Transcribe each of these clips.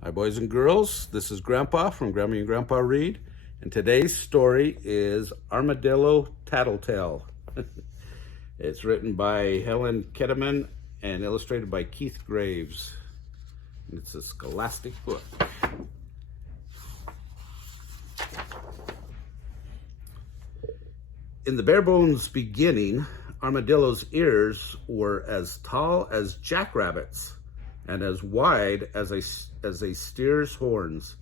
Hi, boys and girls. This is Grandpa from Grammy and Grandpa Read, and today's story is Armadillo Tattletale. It's written by Helen Ketteman and illustrated by Keith Graves. And it's a scholastic book. In the bare bones beginning, Armadillo's ears were as tall as jackrabbits and as wide as a steer's horns.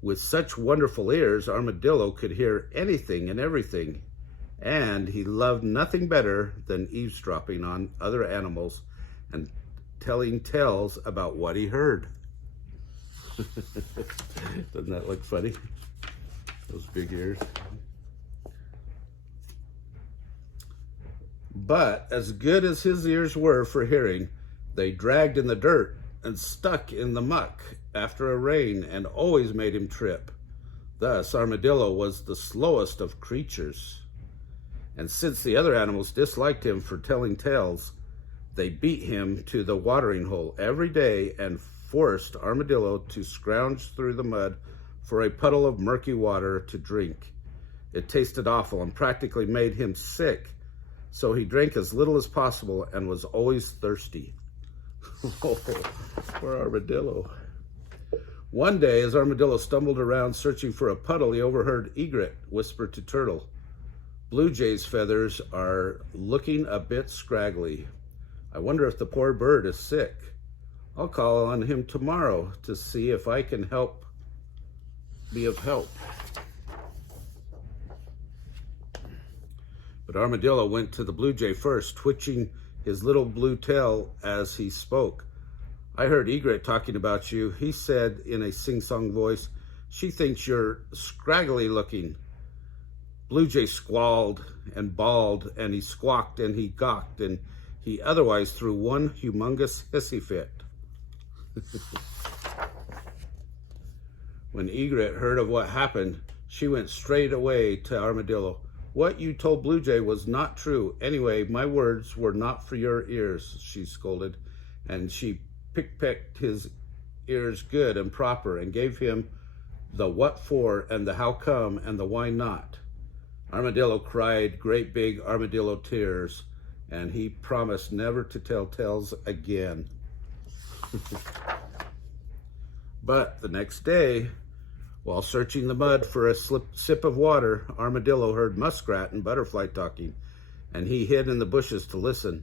With such wonderful ears, Armadillo could hear anything and everything, and he loved nothing better than eavesdropping on other animals and telling tales about what he heard. Doesn't that look funny? Those big ears. But as good as his ears were for hearing, they dragged in the dirt and stuck in the muck after a rain and always made him trip. Thus, Armadillo was the slowest of creatures. And since the other animals disliked him for telling tales, they beat him to the watering hole every day and forced Armadillo to scrounge through the mud for a puddle of murky water to drink. It tasted awful and practically made him sick, so he drank as little as possible and was always thirsty. Oh, poor Armadillo. One day, as Armadillo stumbled around searching for a puddle, he overheard Egret whisper to Turtle, "Blue Jay's feathers are looking a bit scraggly. I wonder if the poor bird is sick. I'll call on him tomorrow to see if I can be of help." But Armadillo went to the Blue Jay first, twitching his little blue tail as he spoke. "I heard Egret talking about you," he said in a sing-song voice. "She thinks you're scraggly looking." Blue Jay squalled and bawled, and he squawked and he gawked, and he otherwise threw one humongous hissy fit. When Egret heard of what happened, she went straight away to Armadillo. "What you told Blue Jay was not true. Anyway, my words were not for your ears," she scolded, and she picked his ears good and proper and gave him the what for and the how come and the why not. Armadillo cried great big armadillo tears, and he promised never to tell tales again. But the next day, while searching the mud for a sip of water, Armadillo heard muskrat and butterfly talking, and he hid in the bushes to listen.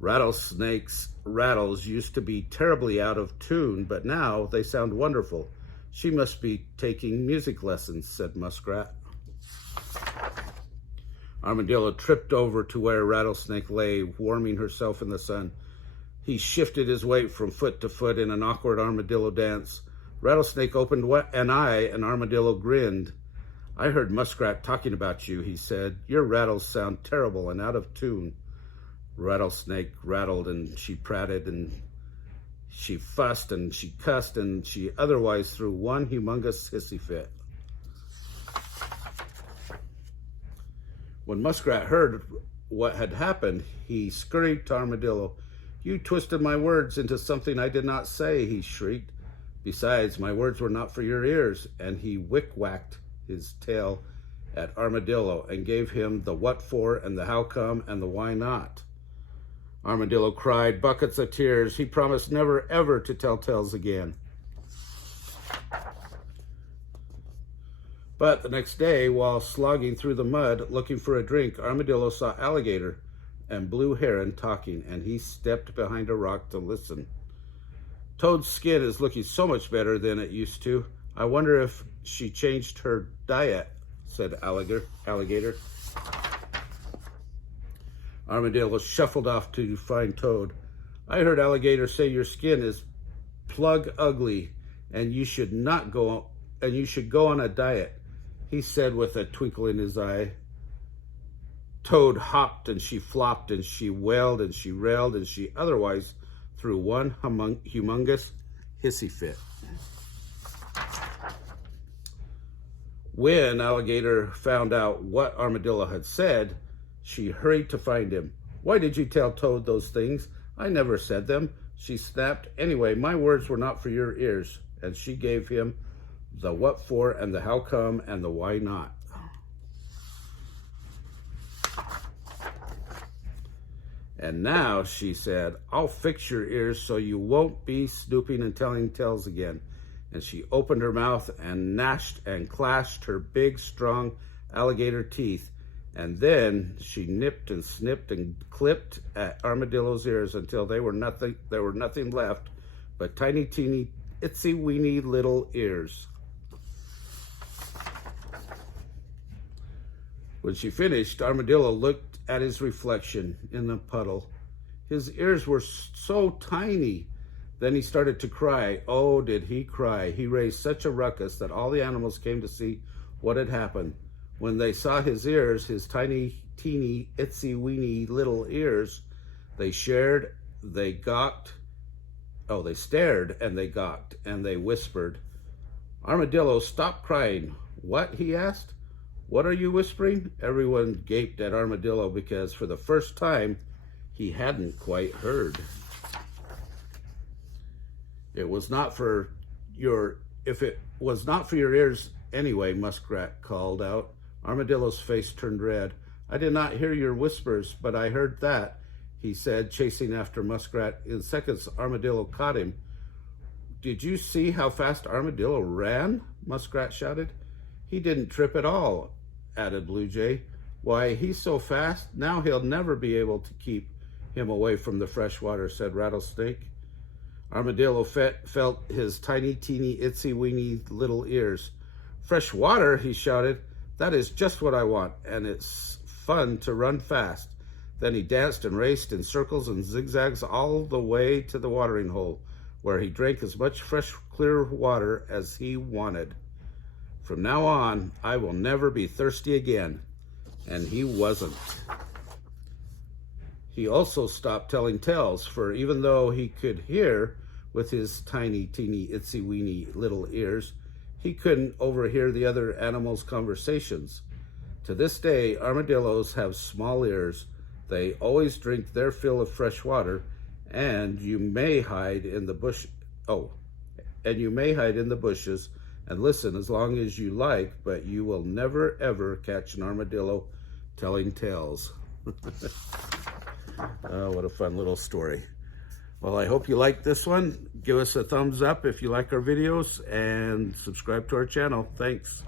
"Rattlesnake's rattles used to be terribly out of tune, but now they sound wonderful. She must be taking music lessons," said Muskrat. Armadillo tripped over to where Rattlesnake lay, warming herself in the sun. He shifted his weight from foot to foot in an awkward armadillo dance. Rattlesnake opened an eye, and Armadillo grinned. "I heard Muskrat talking about you," he said. "Your rattles sound terrible and out of tune." Rattlesnake rattled, and she prated, and she fussed, and she cussed, and she otherwise threw one humongous hissy fit. When Muskrat heard what had happened, he scurried to Armadillo. "You twisted my words into something I did not say," he shrieked. "Besides, my words were not for your ears," and he wick-whacked his tail at Armadillo and gave him the what for and the how come and the why not. Armadillo cried buckets of tears. He promised never ever to tell tales again. But the next day, while slogging through the mud looking for a drink, Armadillo saw Alligator and Blue Heron talking, and he stepped behind a rock to listen. "Toad's skin is looking so much better than it used to. I wonder if she changed her diet," said Alligator. Armadillo shuffled off to find Toad. "I heard Alligator say your skin is plug ugly, and you should go on a diet," he said with a twinkle in his eye. Toad hopped, and she flopped, and she wailed, and she railed, and she otherwise threw one humongous hissy fit. When Alligator found out what Armadillo had said, she hurried to find him. "Why did you tell Toad those things? I never said them," she snapped. "Anyway, my words were not for your ears." and she gave him the what for and the how come and the why not. And now, she said, I'll fix your ears so you won't be snooping and telling tales again. And she opened her mouth and gnashed and clashed her big, strong alligator teeth. And then she nipped and snipped and clipped at Armadillo's ears until there were nothing left but tiny, teeny, itsy-weeny little ears. When she finished, Armadillo looked at his reflection in the puddle. His ears were so tiny. Then he started to cry. Oh, did he cry. He raised such a ruckus that all the animals came to see what had happened. When they saw his ears, his tiny, teeny, itsy-weeny little ears, they stared and they gawked, and they whispered. Armadillo stopped crying. What? He asked. What are you whispering? Everyone gaped at Armadillo because for the first time, he hadn't quite heard. If it was not for your ears anyway, Muskrat called out. Armadillo's face turned red. I did not hear your whispers, but I heard that, he said, chasing after Muskrat. In seconds, Armadillo caught him. Did you see how fast Armadillo ran? Muskrat shouted. He didn't trip at all, added Blue Jay. Why, he's so fast, now he'll never be able to keep him away from the fresh water, said Rattlesnake. Armadillo felt his tiny, teeny, itsy-weeny little ears. Fresh water, he shouted. That is just what I want, and it's fun to run fast. Then he danced and raced in circles and zigzags all the way to the watering hole, where he drank as much fresh, clear water as he wanted. From now on, I will never be thirsty again. And he wasn't. He also stopped telling tales, for even though he could hear with his tiny, teeny, itsy-weeny little ears, he couldn't overhear the other animals' conversations. To this day, armadillos have small ears. They always drink their fill of fresh water, and you may hide in the bushes and listen as long as you like, but you will never ever catch an armadillo telling tales. Oh, what a fun little story. Well, I hope you liked this one. Give us a thumbs up if you like our videos and subscribe to our channel. Thanks.